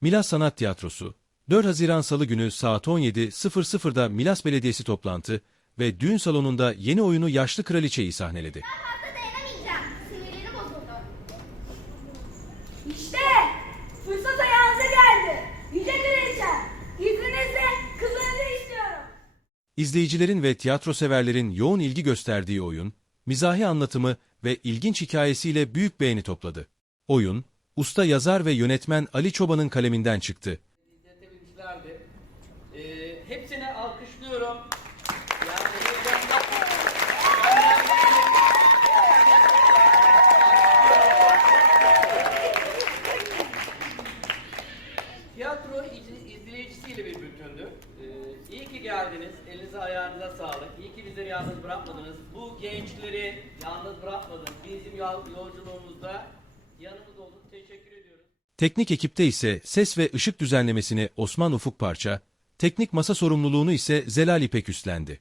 Milas Sanat Tiyatrosu 4 Haziran Salı günü saat 17.00'da Milas Belediyesi toplantı ve düğün salonunda yeni oyunu Yaşlı Kraliçe'yi sahneledi. fazla dayanamayacağım. Sinirleri bozuldu. İşte fırsat ayağınıza geldi. Yüce Kraliçem, izninizle kızınızı istiyorum. İzleyicilerin ve tiyatro severlerin yoğun ilgi gösterdiği oyun, mizahi anlatımı ve ilginç hikayesiyle büyük beğeni topladı. Oyun, usta yazar ve yönetmen Ali Çoban'ın kaleminden çıktı. Ee, hepsini alkışlıyorum. Tiyatro iz- izleyicisiyle bir bütündü. Ee, ki geldiniz. Elinize ayağınıza sağlık. İyi ki bizleri yalnız bırakmadınız. Bu gençleri yalnız bırakmadınız. Bizim yol- yolculuğumuzda yanımızda olun. Teşekkür ediyoruz. Teknik ekipte ise ses ve ışık düzenlemesini Osman Ufuk Parça, teknik masa sorumluluğunu ise Zelal İpek üstlendi.